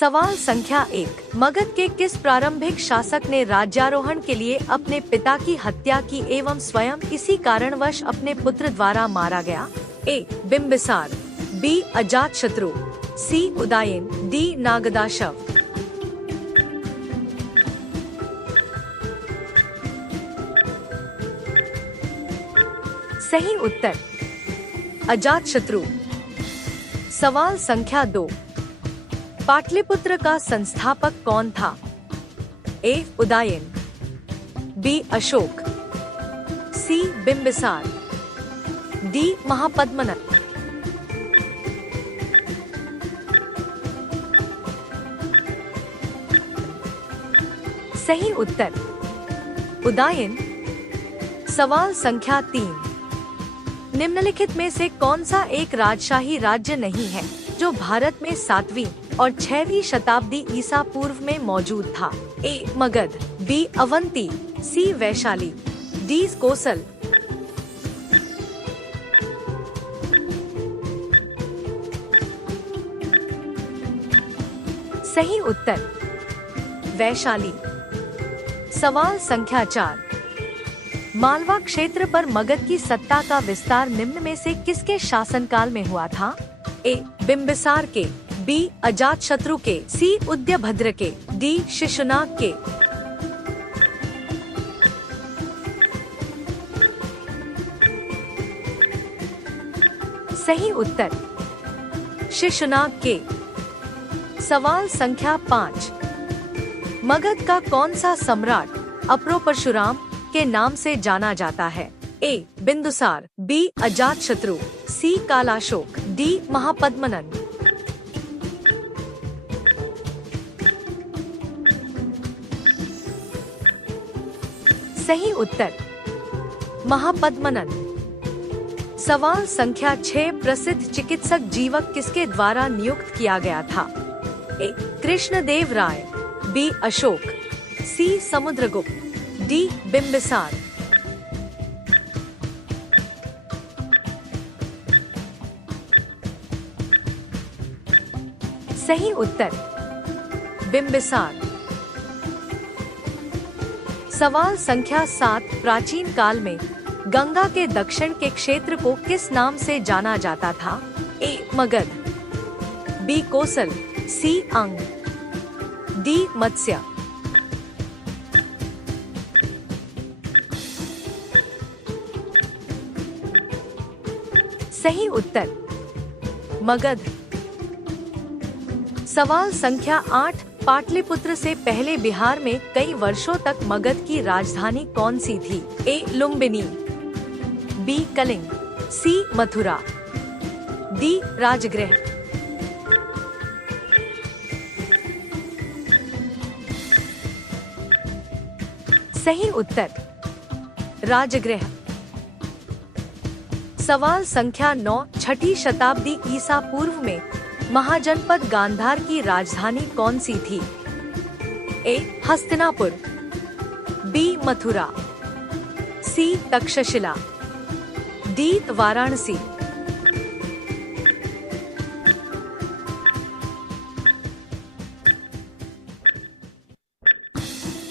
सवाल संख्या 1, मगध के किस प्रारंभिक शासक ने राज्यारोहण के लिए अपने पिता की हत्या की एवं स्वयं इसी कारणवश अपने पुत्र द्वारा मारा गया? ए. बिंबिसार, बी. अजातशत्रु, सी. उदयन, डी. नागदाशव। सही उत्तर अजातशत्रु। सवाल संख्या 2, पाटलिपुत्र का संस्थापक कौन था? ए. उदयन, बी. अशोक, सी. बिंबिसार, डी. महापद्मनद। सही उत्तर उदयन। सवाल संख्या 3, निम्नलिखित में से कौन सा एक राजशाही राज्य नहीं है जो भारत में 7वीं और 6वीं शताब्दी ईसा पूर्व में मौजूद था? ए. मगध, बी. अवंती, सी. वैशाली, डी. कोसल। सही उत्तर वैशाली। सवाल संख्या 4, मालवा क्षेत्र पर मगध की सत्ता का विस्तार निम्न में से किसके शासनकाल में हुआ था? ए. बिंबिसार के, बी. अजातशत्रु के, सी. उदयभद्र के, डी. शिशुनाग के। सही उत्तर शिशुनाग के। सवाल संख्या 5, मगध का कौन सा सम्राट अप्रो परशुराम के नाम से जाना जाता है? ए. बिंदुसार, बी. अजातशत्रु, सी. कालाशोक, डी. महापद्मनद। सही उत्तर महापद्मनद। सवाल संख्या 6, प्रसिद्ध चिकित्सक जीवक किसके द्वारा नियुक्त किया गया था? ए. कृष्णदेव राय, बी. अशोक, सी. समुद्रगुप्त, डी. बिंबिसार। सही उत्तर बिंबिसार। सवाल संख्या 7, प्राचीन काल में गंगा के दक्षिण के क्षेत्र को किस नाम से जाना जाता था? ए. मगध, बी. कोसल, सी. अंग, डी. मत्स्य। सही उत्तर मगध। सवाल संख्या 8, पाटलिपुत्र से पहले बिहार में कई वर्षों तक मगध की राजधानी कौन सी थी? ए. लुम्बिनी, बी. कलिंग, सी. मथुरा, डी. राजगृह। सही उत्तर राजगृह। सवाल संख्या 9, छठी शताब्दी ईसा पूर्व में महाजनपद गांधार की राजधानी कौन सी थी? ए. हस्तिनापुर, बी. मथुरा, सी. तक्षशिला, डी. वाराणसी।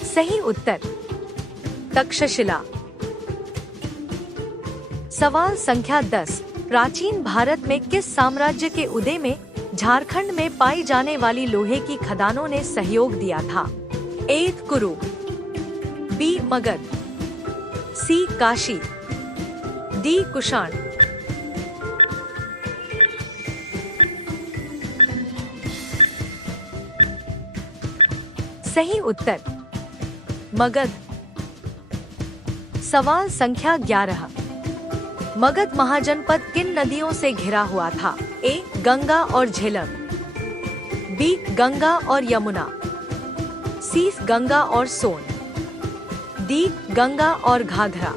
सही उत्तर तक्षशिला। सवाल संख्या 10, प्राचीन भारत में किस साम्राज्य के उदय में झारखंड में पाई जाने वाली लोहे की खदानों ने सहयोग दिया था? ए. कुरु, बी. मगध, सी. काशी, डी. कुषाण। सही उत्तर मगध। सवाल संख्या 11, मगध महाजनपद किन नदियों से घिरा हुआ था? ए. गंगा और झेलम, बी. गंगा और यमुना, सी. गंगा और सोन, डी. गंगा और घाघरा।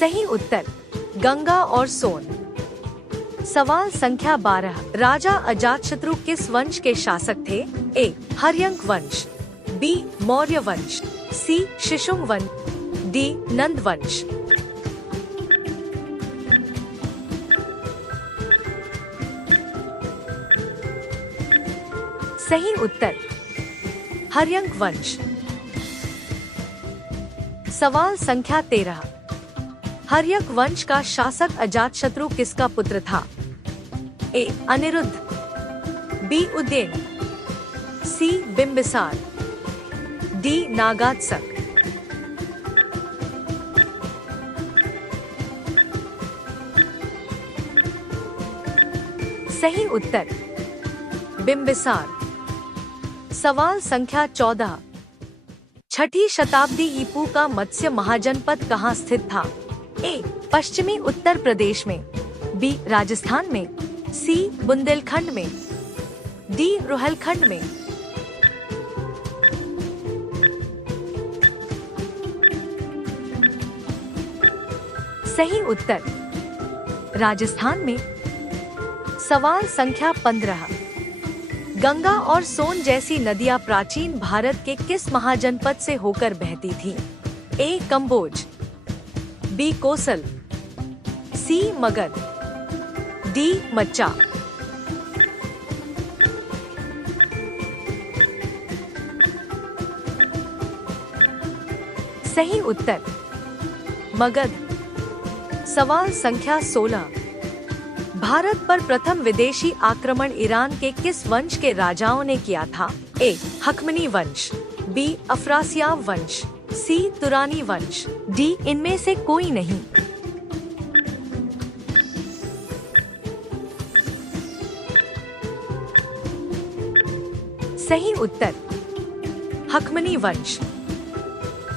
सही उत्तर गंगा और सोन। सवाल संख्या 12, राजा अजातशत्रु किस वंश के शासक थे? ए. हर्यंक वंश, बी. मौर्य वंश, सी. शिशुंग वंश, डी. नंद वंश। सही उत्तर हर्यंक वंश। सवाल संख्या 13। हर्यक वंश का शासक अजातशत्रु किसका पुत्र था? ए अनिरुद्ध, बी उदयन, सी बिंबिसार, डी नागात्सक। सही उत्तर बिंबिसार। सवाल संख्या 14। छठी शताब्दी ईपू का मत्स्य महाजनपद कहाँ स्थित था? ए पश्चिमी उत्तर प्रदेश में, बी राजस्थान में, सी बुंदेलखंड में, डी रुहेलखंड में। सही उत्तर राजस्थान में। सवाल संख्या 15। गंगा और सोन जैसी नदियां प्राचीन भारत के किस महाजनपद से होकर बहती थीं? ए कंबोज, बी कोसल, सी मगध, डी मच्चा। सही उत्तर मगध। सवाल संख्या 16। भारत पर प्रथम विदेशी आक्रमण ईरान के किस वंश के राजाओं ने किया था? ए हखमनी वंश, बी अफरासियाब वंश, सी तुरानी वंश, डी इनमें से कोई नहीं। सही उत्तर हखमनी वंश।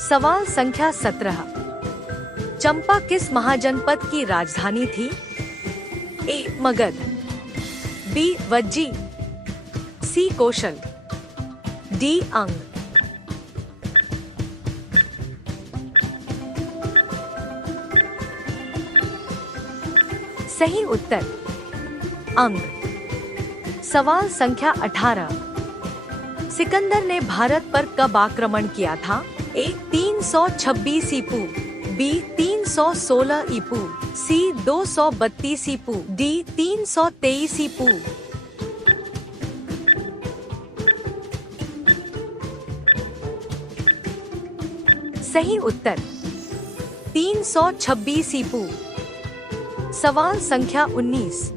सवाल संख्या 17। चंपा किस महाजनपद की राजधानी थी? ए मगध, बी वज्जी, सी कौशल, डी अंग। सही उत्तर अंग। सवाल संख्या 18। सिकंदर ने भारत पर कब आक्रमण किया था? ए 326 ईपू, बी 316 ईपू, सी 232 ईपू, डी 323 ईपू। सही उत्तर 326 ईपू। सवाल संख्या 19।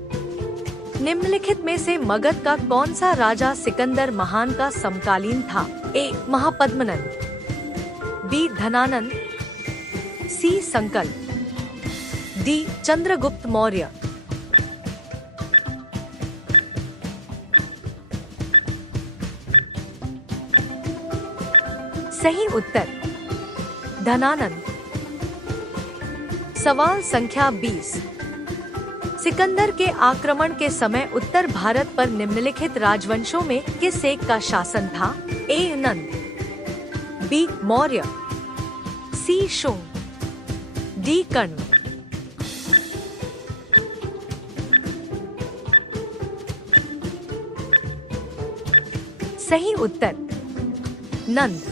निम्नलिखित में से मगध का कौन सा राजा सिकंदर महान का समकालीन था? ए महापद्मनंद, बी धनानंद, सी संकल, डी चंद्रगुप्त मौर्य। सही उत्तर धनानंद। सवाल संख्या 20। सिकंदर के आक्रमण के समय उत्तर भारत पर निम्नलिखित राजवंशों में किस एक का शासन था? ए नंद, बी मौर्य, सी शुंग, डी कर्ण। सही उत्तर नंद।